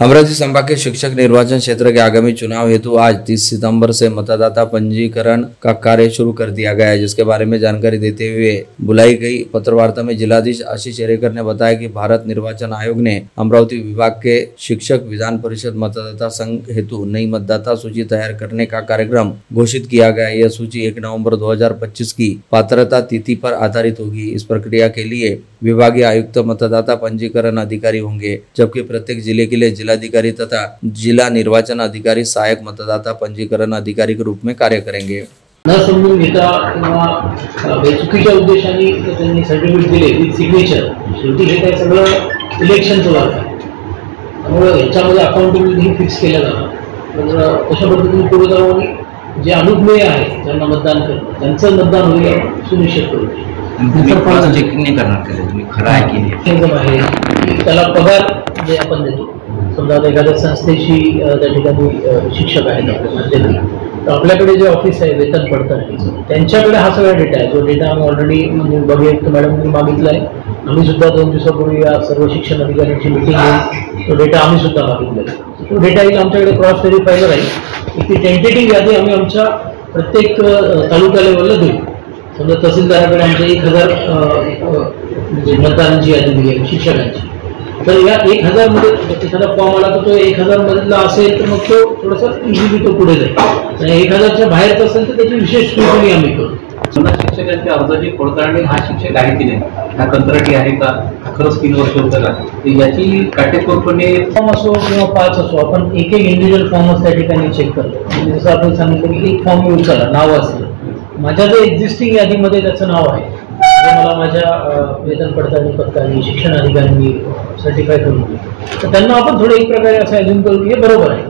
अमरावती संभाग के शिक्षक निर्वाचन क्षेत्र के आगामी चुनाव हेतु आज 30 सितंबर से मतदाता पंजीकरण का कार्य शुरू कर दिया गया है, जिसके बारे में जानकारी देते हुए बुलाई गई पत्रवार्ता में जिलाधीश आशीष एरेकर ने बताया कि भारत निर्वाचन आयोग ने अमरावती विभाग के शिक्षक विधान परिषद मतदाता संघ हेतु नई मतदाता सूची तैयार करने का कार्यक्रम घोषित किया गया है। यह सूची 1 नवंबर 2025 की पात्रता तिथि पर आधारित होगी। इस प्रक्रिया के लिए विभागीय आयुक्त मतदाता पंजीकरण अधिकारी होंगे, जबकि प्रत्येक जिले के लिए जिलाधिकारी तथा जिला निर्वाचन अधिकारी सहायक मतदाता पंजीकरण अधिकारी के रूप में कार्य करेंगे। न समजून घेता किंवा चुकीच्या उद्देशाने त्यांनी सर्टिफिकेट दिले विथ सिग्नेचर, शेवटी हे काय सगळं इलेक्शनचं वर्क आहे, त्यामुळे याच्यामध्ये अकाउंटेबिलिटी फिक्स केलं जातं। तर अशा पद्धतीने पुढे जाऊन जे अनुज्ञेय आहे ज्यांना मतदान करणं त्यांचं मतदान होईल सुनिश्चित करू। चेकिंग नाही करणार का तुम्ही, खरं आहे की नाही एकदम आहे की त्याला पगार जे आपण देतो, समजा एखाद्या संस्थेची त्या ठिकाणी शिक्षक आहेत आपल्याला, तर आपल्याकडे जे ऑफिस आहे वेतन पडताळणीचं त्यांच्याकडे हा सगळा डेटा आहे, जो डेटा आम्ही ऑलरेडी म्हणजे बघेल मॅडमनी मागितला आहे। आम्ही सुद्धा 2 दिवसापूर्वी या सर्व शिक्षण अधिकाऱ्यांची मीटिंग घेऊन तो डेटा आम्ही सुद्धा मागितला आहे। तो डेटा येईल आमच्याकडे क्रॉस व्हेरीफायला राहील। ती टेंटेटिव्ह यादी आम्ही आमच्या प्रत्येक तालुका लेवलला देऊ। समजा तहसीलदाराकडे आमच्या 1000 म्हणजे मतदारांची यादी दिली आहे शिक्षकांची, तर या 1000 मध्ये एखादा फॉर्म आला तर तो 1000 मधला असेल तर मग तो थोडासा इझिली तो पुढे जाईल, आणि 1000च्या बाहेरचा असेल तर त्याची विशेष स्क्रुटनी आम्ही करू। समजा शिक्षकांच्या अर्जाची पडताळणी हा शिक्षक आहे की नाही, हा कंत्राटी आहे का, खरंच 3 वर्ष होतं का, याची काटेकोरपणे फॉर्म असो किंवा 5 असो आपण एक इंडिव्हिज्युअल फॉर्मच त्या ठिकाणी चेक करतो। जसं आपण सांगितलं की एक फॉर्म यूज करा, नाव असलं माझ्या जे एक्झिस्टिंग यादीमध्ये त्याचं नाव आहे, जे मला माझ्या वेतन पडताळणी पथकाने शिक्षण अधिकाऱ्यांनी सर्टिफाय करून दिली, तर त्यांना आपण थोडं एक प्रकारे असं अज्युम करू की हे बरोबर आहे,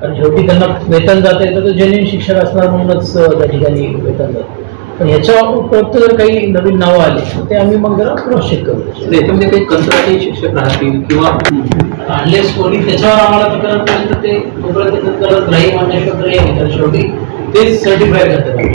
कारण शेवटी त्यांना वेतन जात आहे तर तो जेन्युइन शिक्षक असणार म्हणूनच त्या ठिकाणी वेतन जातं। पण ह्याच्या उपयुक्त जर काही नवीन नावं आली तर ते आम्ही मग जरा क्रॉस चेक करू। याच्यामध्ये काही कंत्राटी शिक्षक राहतील किंवा अनलेस कोणी त्याच्यावर आम्हाला तक्रार करेल तर ते तोपर्यंत ग्राह्य मानण्याचं शेवटी तेच सर्टिफाय करतात।